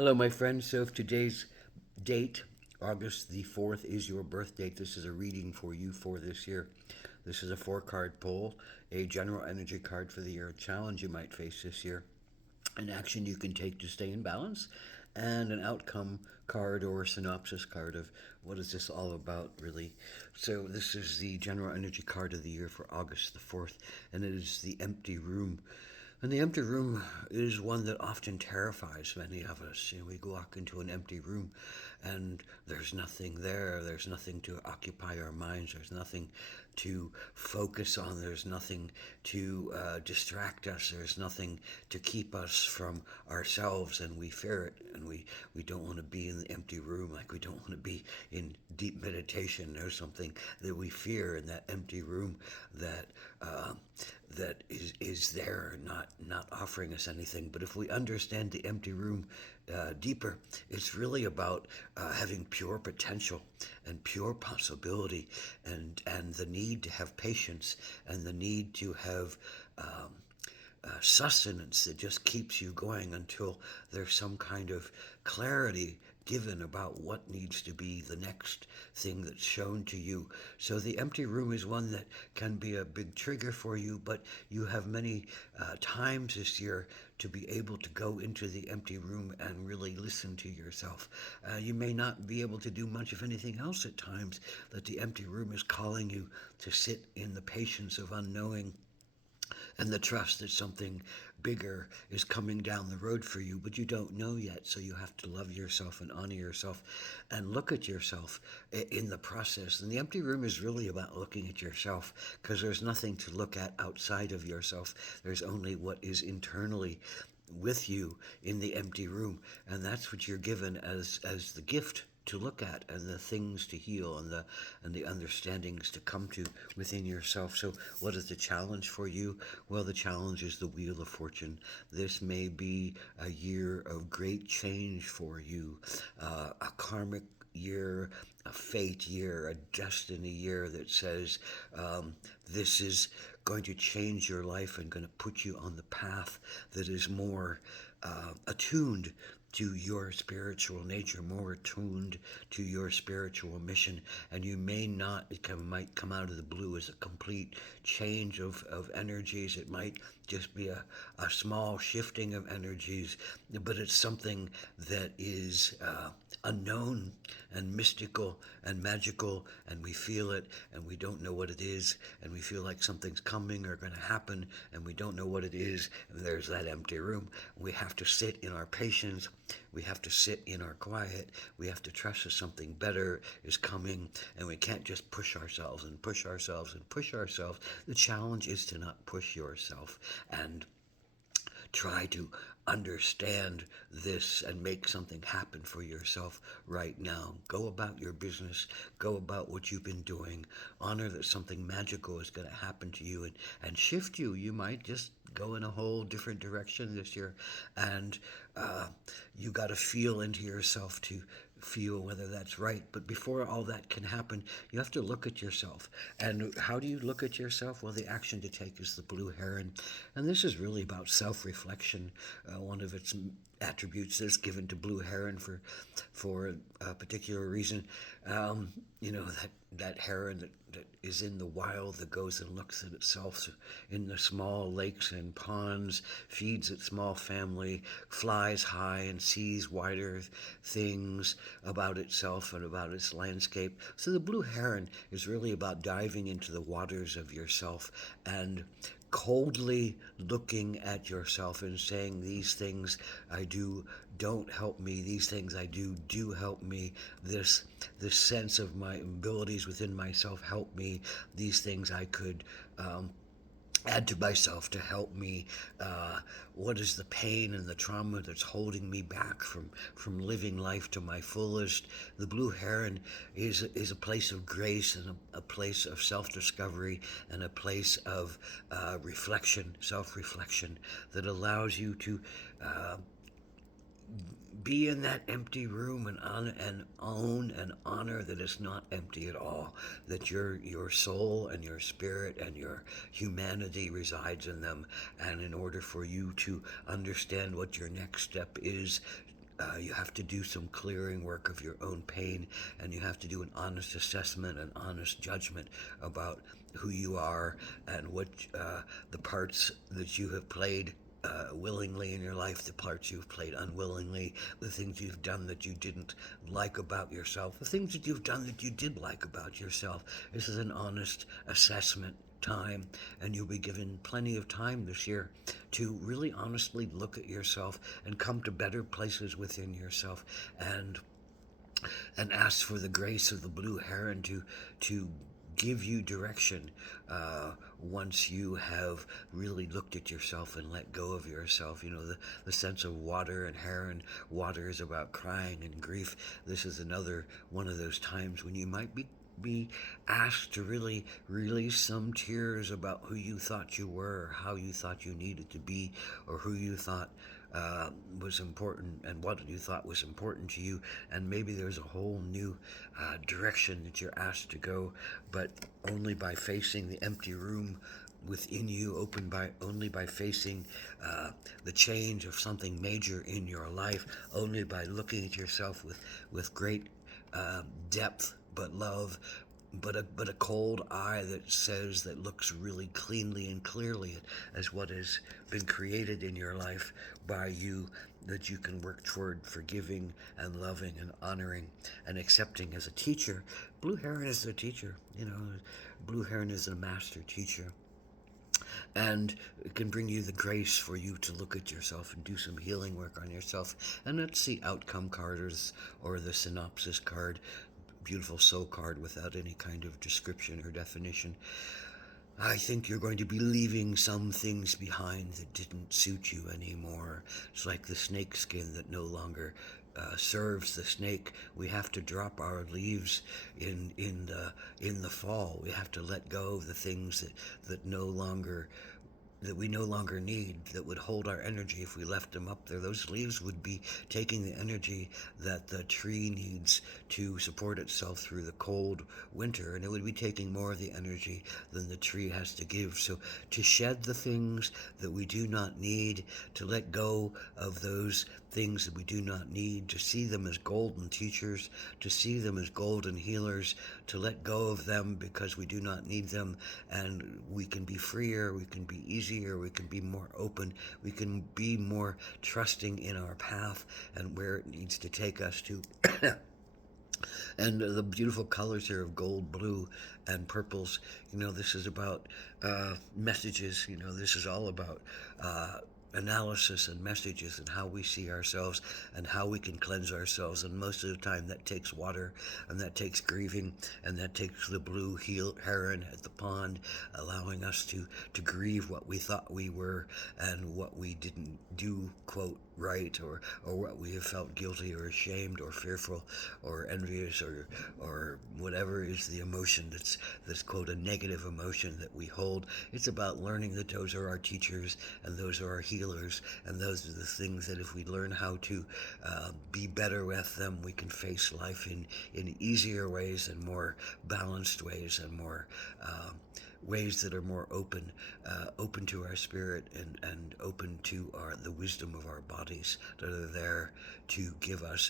Hello, my friends. So, if today's date, August the 4th, is your birth date, this is a reading for you for this year. This is a four-card pull, a general energy card for the year, a challenge you might face this year, an action you can take to stay in balance, and an outcome card or synopsis card of what is this all about, really. So, this is the general energy card of the year for August the 4th, and it is the empty room. And the empty room is one that often terrifies many of us. We walk into an empty room and there's nothing there. There's nothing to occupy our minds. There's nothing to focus on. There's nothing to distract us. There's nothing to keep us from ourselves, and we fear it. And we don't want to be in the empty room, like we don't want to be in deep meditation. There's something that we fear in that empty room that uh, that is there, not offering us anything. But if we understand the empty room deeper, it's really about having pure potential and pure possibility, and the need to have patience and the need to have sustenance that just keeps you going until there's some kind of clarity given about what needs to be the next thing that's shown to you. So the empty room is one that can be a big trigger for you, but you have many times this year to be able to go into the empty room and really listen to yourself. You may not be able to do much of anything else at times, that the empty room is calling you to sit in the patience of unknowing and the trust that something bigger is coming down the road for you, but you don't know yet. So you have to love yourself and honor yourself and look at yourself in the process. And the empty room is really about looking at yourself, because there's nothing to look at outside of yourself. There's only what is internally with you in the empty room, and that's what you're given as the gift to look at, and the things to heal, and the understandings to come to within yourself. So what is the challenge for you? Well, the challenge is the Wheel of Fortune. This may be a year of great change for you, a karmic year, a fate year, a destiny year that says this is going to change your life and going to put you on the path that is more attuned to your spiritual nature, more attuned to your spiritual mission. And you may not, might come out of the blue as a complete change of energies. It might just be a small shifting of energies, but it's something that is unknown and mystical and magical, and we feel it and we don't know what it is, and we feel like something's coming or going to happen, and we don't know what it is, and there's that empty room. We have to sit in our patience. We have to sit in our quiet. We have to trust that something better is coming, and we can't just push ourselves and push ourselves and push ourselves. The challenge is to not push yourself and try to understand this and make something happen for yourself right now. Go about your business. Go about what you've been doing. Honor that something magical is going to happen to you, and shift you. You might just go in a whole different direction this year, and uh, you got to feel into yourself to feel whether that's right. But before all that can happen, you have to look at yourself. And how do you look at yourself? Well, the action to take is the blue heron. And this is really about self reflection. One of its attributes is given to blue heron for a particular reason. That heron that is in the wild, that goes and looks at itself in the small lakes and ponds, feeds its small family, flies high and sees wider things about itself and about its landscape. So the blue heron is really about diving into the waters of yourself and coldly looking at yourself and saying, these things I do don't help me, these things I do help me, this sense of my abilities within myself help me, these things I could add to myself to help me. What is the pain and the trauma that's holding me back from living life to my fullest? The blue heron is a place of grace, and a place of self-discovery, and a place of reflection, self-reflection, that allows you to be in that empty room and own and honor that it's not empty at all, that your soul and your spirit and your humanity resides in them. And in order for you to understand what your next step is, You have to do some clearing work of your own pain, and you have to do an honest assessment and honest judgment about who you are and what the parts that you have played willingly in your life, the parts you've played unwillingly, the things you've done that you didn't like about yourself, the things that you've done that you did like about yourself. This is an honest assessment time, and you'll be given plenty of time this year to really honestly look at yourself and come to better places within yourself, and ask for the grace of the blue heron to give you direction once you have really looked at yourself and let go of yourself. You know, the sense of water and heron. Water is about crying and grief. This is another one of those times when you might be asked to really release some tears about who you thought you were, how you thought you needed to be, or who you thought was important and what you thought was important to you. And maybe there's a whole new direction that you're asked to go, but only by facing the empty room within you, only by facing the change of something major in your life, only by looking at yourself with great depth, but love, but a cold eye that looks really cleanly and clearly as what has been created in your life by you, that you can work toward forgiving and loving and honoring and accepting as a teacher. Blue Heron is a teacher, you know. Blue Heron is a master teacher, and it can bring you the grace for you to look at yourself and do some healing work on yourself. And that's the outcome card, or the synopsis card. Beautiful soul card without any kind of description or definition. I think you're going to be leaving some things behind that didn't suit you anymore. It's like the snake skin that no longer serves the snake. We have to drop our leaves in the fall. We have to let go of the things that we no longer need, that would hold our energy if we left them up there. Those leaves would be taking the energy that the tree needs to support itself through the cold winter, and it would be taking more of the energy than the tree has to give. So to shed the things that we do not need, to let go of those things that we do not need, to see them as golden teachers, to see them as golden healers, to let go of them because we do not need them, and we can be freer, we can be easier, we can be more open, we can be more trusting in our path and where it needs to take us to. And the beautiful colors here of gold, blue, and purples, you know, this is about messages. You know, this is all about analysis and messages and how we see ourselves and how we can cleanse ourselves. And most of the time that takes water, and that takes grieving, and that takes the blue heron at the pond, allowing us to grieve what we thought we were and what we didn't do, quote, right, or what we have felt guilty or ashamed or fearful or envious or whatever is the emotion that's quote a negative emotion that we hold. It's about learning that those are our teachers and those are our healers, and those are the things that if we learn how to be better with them, we can face life in easier ways and more balanced ways and more ways that are more open to our spirit and open to the wisdom of our bodies that are there to give us.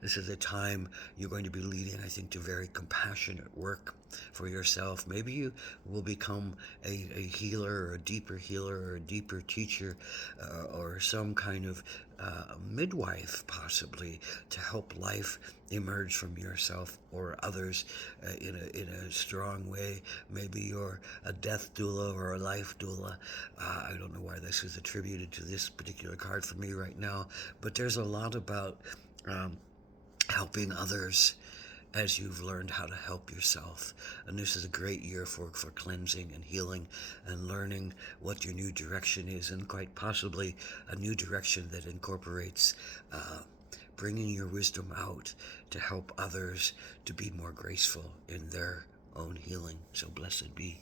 This is a time you're going to be leading, I think, to very compassionate work for yourself. Maybe you will become a healer, or a deeper teacher, or some kind of midwife, possibly, to help life emerge from yourself or others in a strong way. Maybe you're a death doula or a life doula. I don't know why this is attributed to this particular card for me right now, but there's a lot about helping others as you've learned how to help yourself. And this is a great year for cleansing and healing and learning what your new direction is, and quite possibly a new direction that incorporates bringing your wisdom out to help others to be more graceful in their own healing. So blessed be.